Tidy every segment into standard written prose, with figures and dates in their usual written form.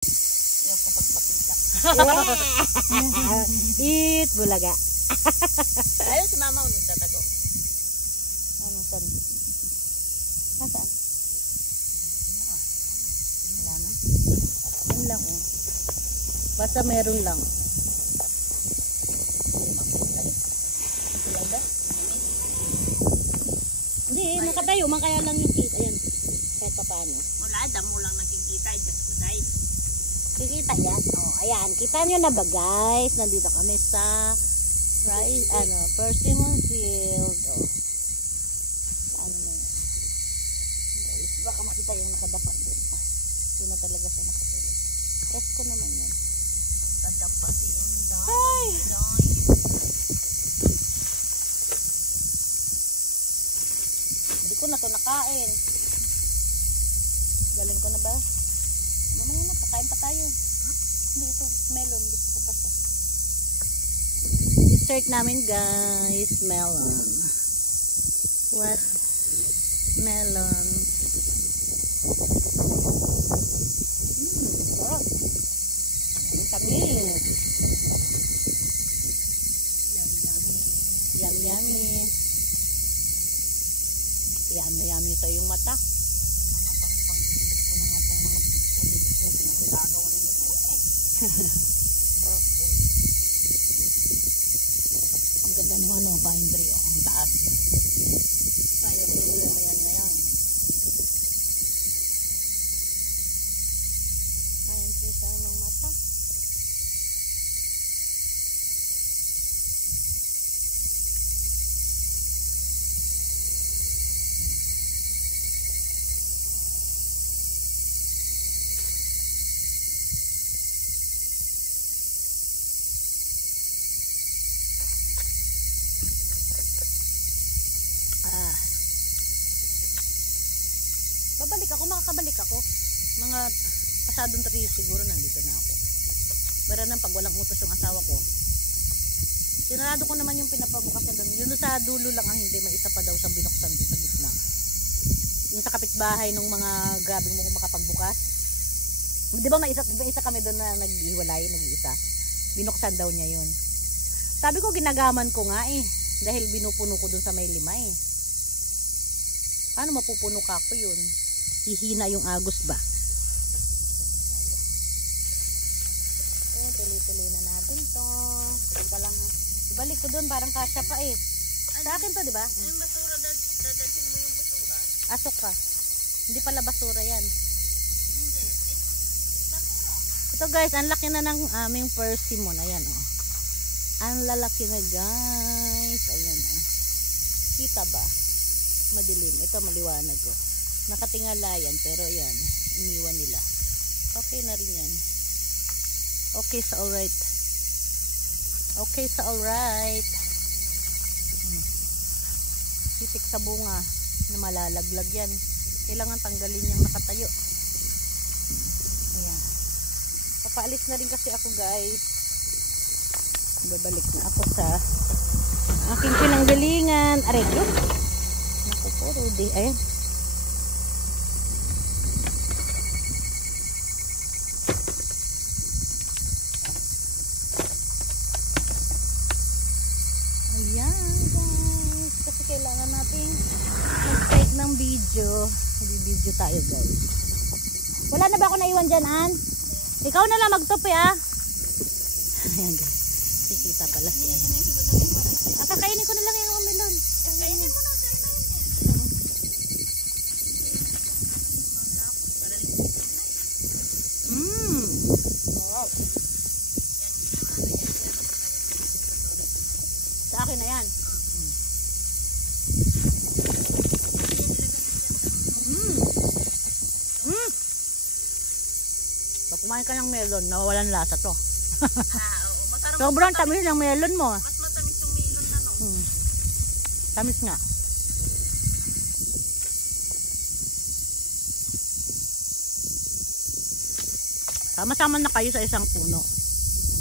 Ayaw ko pagpakita. Eat, bulaga. Ayaw si mama unong tatago. Ano, saan? Nasaan? Wala na. Yun lang, oh. Basta meron lang. Hindi, nakatayo man kaya lang yung kita. Ayan, kahit pa paano. Wala, damo lang nakikita. Guys. Kikita yan. Oh, ayan, kita nyo na ba guys? Nandito kami sa Persimmon Field. Oh. Ano na yun? Guys, baka makita yung nakadapat doon. Doon na talaga siya nakatulog. Presko naman yan. Nakadapat yung dami. Ay! Hindi ko na to nakain. Galing ko na ba? Mamaya na, pakain pa tayo. Hindi, ito, melon. Gusto ko pa siya. Dessert namin guys, melon. What? Melon. Sarap. Ang tamis. Yummy, yummy. Yummy, yummy sa iyong mata. Ang ganda naman ng pine tree, oh, ang taas. Sayang problema yan ngayon. Pine tree sa ng mata. Babalik ako, makakabalik ako. Mga pasadong 3 years siguro nandito na ako. Pero nang pag walang utos yung asawa ko, sinarado ko naman yung pinapabukas na doon. Yun sa dulo lang ang hindi, may isa pa daw siyang binuksan doon sa gitna. Yung sa kapitbahay ng mga grabing mo makapagbukas. Di ba may isa kami doon na nag-iwalay, nag-iisa. Binuksan daw niya yun. Sabi ko ginagaman ko nga eh. Dahil binupuno ko doon sa may 5 eh. Paano mapupuno ka ko yun? Hihina yung agos ba? Tuloy-tuloy na natin to. Teka lang ha. Ibalik ko doon, parang kasya pa eh. Sa akin to, di ba? Yung basura, dadating mo yung basura. Asok ka. Hindi pala basura yan. Hindi. Basura. Ito guys, ang laki na ng aming persimmon. Ayan oh. Ang lalaki na guys. Ayan oh. Kita ba? Madilim. Ito maliwanag ko. Nakatingala yan, pero ayan, iniwan nila. Okay na rin yan. Okay sa alright. Okay sa alright. Sitik sa bunga na malalaglag yan. Kailangan tanggalin yung nakatayo. Ayan. Papaalis na rin kasi ako guys. Babalik na ako sa aking pinanggalingan. Aray ko. Naku po, Rudy. Ayan. Mag-video tayo guys. Wala na ba ako naiwan dyan, Ann? Ikaw na lang magtupi ah. Ayan guys. Sikita pala siya. Kakainin ko na lang yung melon. Kainin mo na. Sa akin na yan. Kumain ka ng melon, nawawalan lasa to. Sobrang tamis ng melon mo. Mas matamis yung melon na no. Tamis nga. Sama-sama na kayo sa isang puno.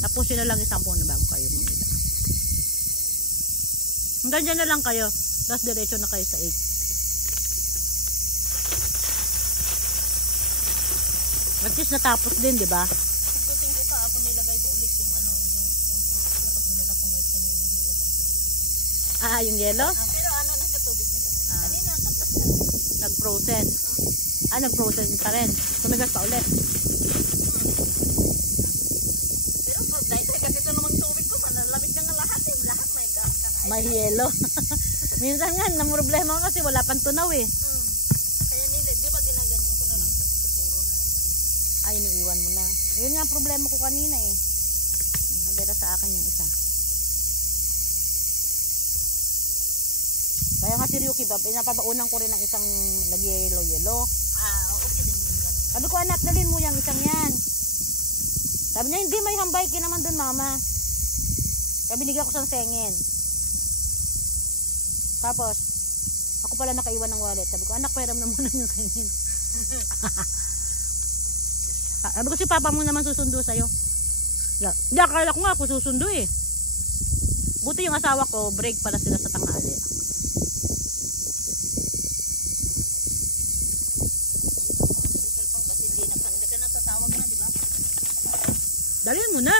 Tapusin na lang isang puno bago kayo mamili. Hanggang dyan na lang kayo. Tapos diretso na kayo sa 8. At least natapos din, di ba? Pagdating ko kahapon nilagay ko ulit yung ano, yung tubig. Tapos nilala ko ngayon kanina. Nilagay ko dito. Ah, yung yelo? Pero ano na siya tubig na siya. Ah. Kanina, katas na. Nag-frozen. Ah, nag-frozen pa rin. Tumigas pa ulit. Pero dahil ganito namang tubig ko, malalamig na nga lahat eh. Lahat may gas. May yelo. Minsan nga, namroblema ko kasi wala pang tunaw eh. Kaya nila, di ba ginaganyan ko na lang sa puro na lang. Ay, iniiwan mo na. Yun nga problema ko kanina eh. Nagdala sa akin yung isa. Kaya nga si Ryuki ba, pinapabaunan ko rin ng isang nag-yelo-yelo. Okay din yun. Sabi ko, anak, dalhin mo yung isang yan. Sabi niya, hindi, may hambay naman dun, mama. Kaya binigyan ko siyang sengin. Tapos, ako pala nakaiwan ng wallet. Sabi ko, anak, pairam na muna yung sengin. Sabi ko, si papa mo naman susundo sa'yo. Hindi, akala ko nga ako susundo eh. Buti yung asawa ko, break pala sila sa tanghali. Kasi hindi ka natatawag na, di ba? Dalhin mo na.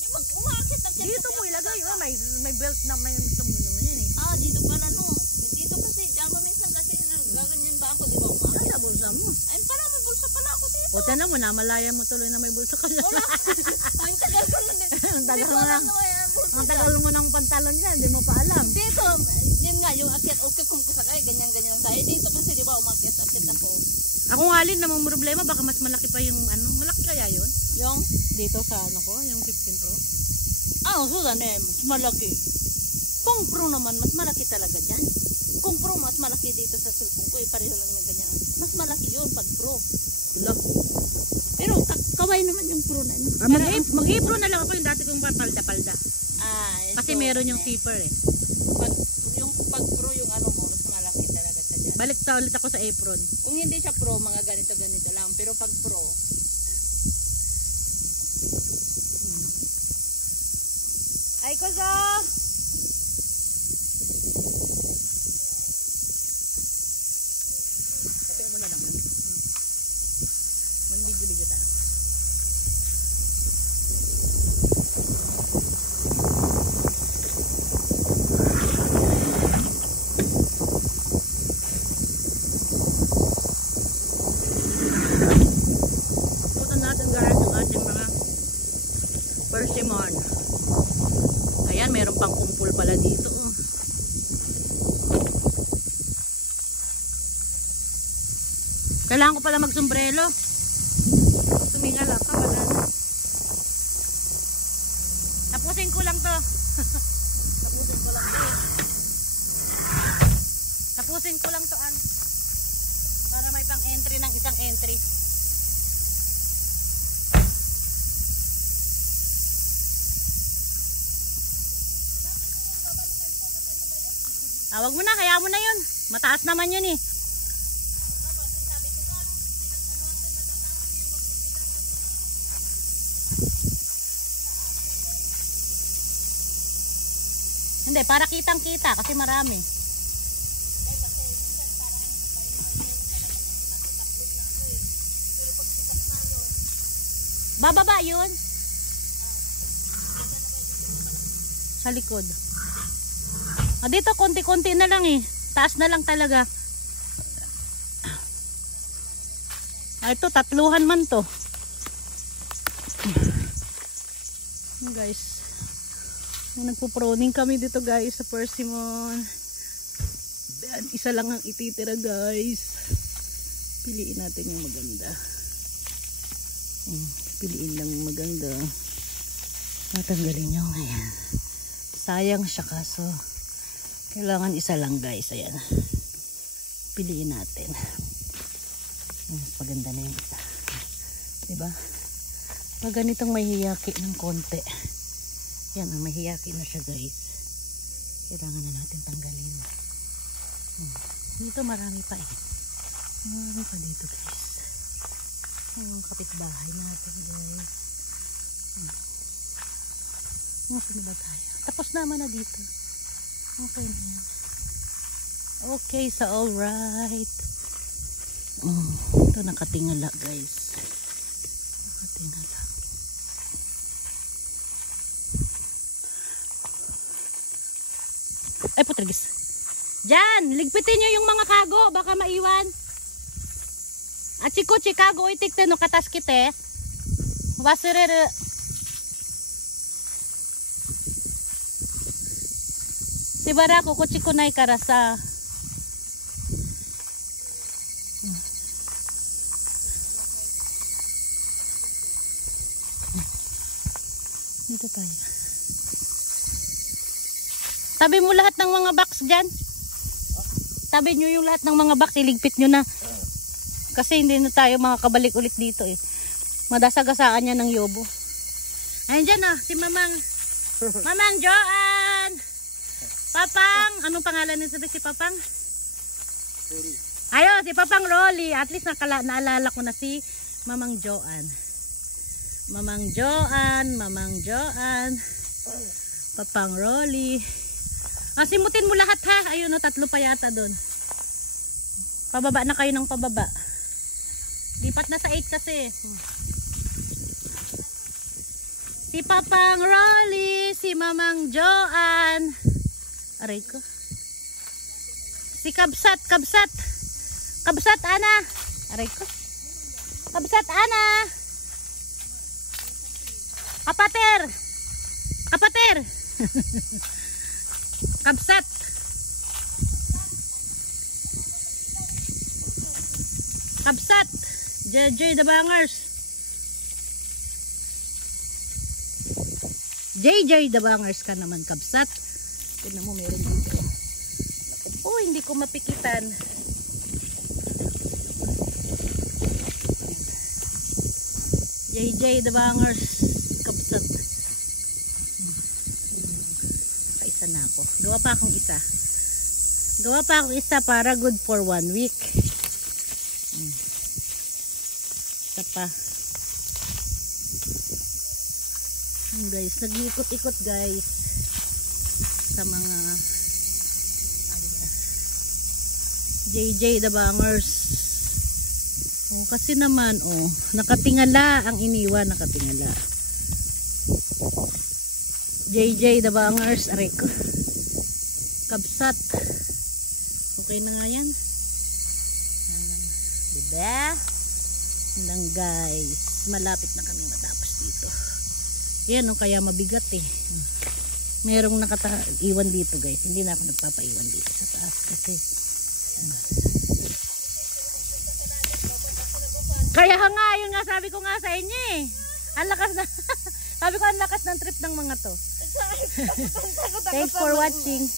Di ba, umakit ang Dito mo ilagay. Oh, may belt na may tumbo naman yan eh. Dito pala no. Dito kasi, dama minsan kasi, gaganyan ba ako, di ba umakit? Ay, bulsa mo. Ay, parang may bulsa pala ako dito. O, tiyan mo, namalaya mo tuloy na may bulsa ka na. Wala. Ang tagal ko lang din. Ang tagal mo Hindi ko alam ng, na may bulsa ang dyan. tagal mo ng pantalon niya, hindi mo pa alam. Dito, yun nga, yung akyat, okay kung kasakay, ganyan-ganyan lang tayo. Dito kasi, di ba, umakyat-akyat ako. Ako nga Lin, namang problema, baka mas malaki pa yung ano, malaki kaya yun? Yung? Dito sa ano ko, yung 15 Pro. So da ne, mas malaki. Kung Pro naman, mas malaki talaga dyan. Kung Pro, mas malaki dito sa cellphone ko, pareho lang na ganyan. Mas malaki yun pag Pro. Look. Pero, kaway naman yung Pro na yun. Mag-Pro na lang ako yung dati kong palda-palda. Kasi So, meron yung zipper eh. Pag Pro yung ano mo, mas malaki talaga sa dyan. Balik ta ulit ako sa apron. Kung hindi siya Pro, mga ganito-ganito lang. Pero pag Pro, Ay, Koso! Kapit mo na lang. Manbidyo-bidyo tayo. Puto natin guys ang ating mga persimmon. Ayan, mayroon pang kumpul pala dito. Kailangan ko pala magsombrelo. Tumingala ka, wala na. Tapusin ko lang to. Tapusin ko lang to. Tapusin ko lang to, An. Para may pang entry ng isang entry. Wag mo na, kaya mo na yun. Mataas naman yun eh. Hindi, para kitang kita kasi marami. Bababa yun. Sa likod. Dito konti-konti na lang eh. Taas na lang talaga. Ito, tatluhan man to. Guys. Nagpo-proning kami dito guys sa persimmon. Isa lang ang ititira guys. Piliin natin yung maganda. Piliin lang yung maganda. Natanggalin yung ayan. Sayang siya kaso. Kailangan isa lang guys. Ayan. Piliin natin. Mas maganda na yung isa. Diba? Pag ganitong may hiyaki ng konti. Yan, may hiyaki na siya guys. Kailangan na natin tanggalin. Dito marami pa eh. Marami pa dito guys. Yung kapitbahay natin guys. Saan ba tayo? Tapos naman na dito. Okay na yan. Okay, so alright. Ito nakatingala guys. nakatingala. Ay, putragis. Diyan, ligpitin nyo yung mga kago, baka maiwan. At chiko, chikago, itikte no katas kite. Wasirere. Sibara ko, kuchiko na ikarasa. Dito tayo. Tabi mo lahat ng mga box dyan. Tabi nyo yung lahat ng mga box, iligpit nyo na. Kasi hindi na tayo makakabalik ulit dito eh. Madasagasaan niya ng yobo. Ayun dyan ah, si Mamang. Mamang Joan! Papang! Anong pangalan nito si Papang? Rolly. Ayun, si Papang Rolly. At least naalala ko na si Mamang Joan. Mamang Joan, Mamang Joan. Papang Rolly. Simutin mo lahat ha. Ayun no, 3 pa yata doon. Pababa na kayo ng pababa. Lipat na sa 8 kasi. Si Papang Rolly, si Mamang Joan. Aray ko. Si Kabsat, Kabsat. Kabsat Ana. Aray ko. Kabsat Ana. Kapater. Kapater. Kabsat. Kabsat. JJ the Bangers. JJ the Bangers ka naman, Kabsat. Tignan mo, meron dito. Oh, hindi ko mapikitan. JJ the Bangers, Kabsat. Kaisa na ako. Gawa pa akong isa. Gawa pa akong isa para good for 1 week. Isa pa. Guys, nag-iikot-ikot guys sa mga JJ the Bangers. Oh, kasi naman nakatingala ang iniwan, nakatingala. JJ the Bangers, aray ko. Kabsat. Okay na nga yan. Diba? Lang guys, malapit na kami matapos dito. Yan kaya mabigat eh. Merong iwan dito guys. Hindi na ako nagpapaiwan dito sa taas kasi kaya nga yun nga sabi ko nga sa inyo eh. Ang lakas na sabi ko ang lakas ng trip ng mga to. Thanks for watching.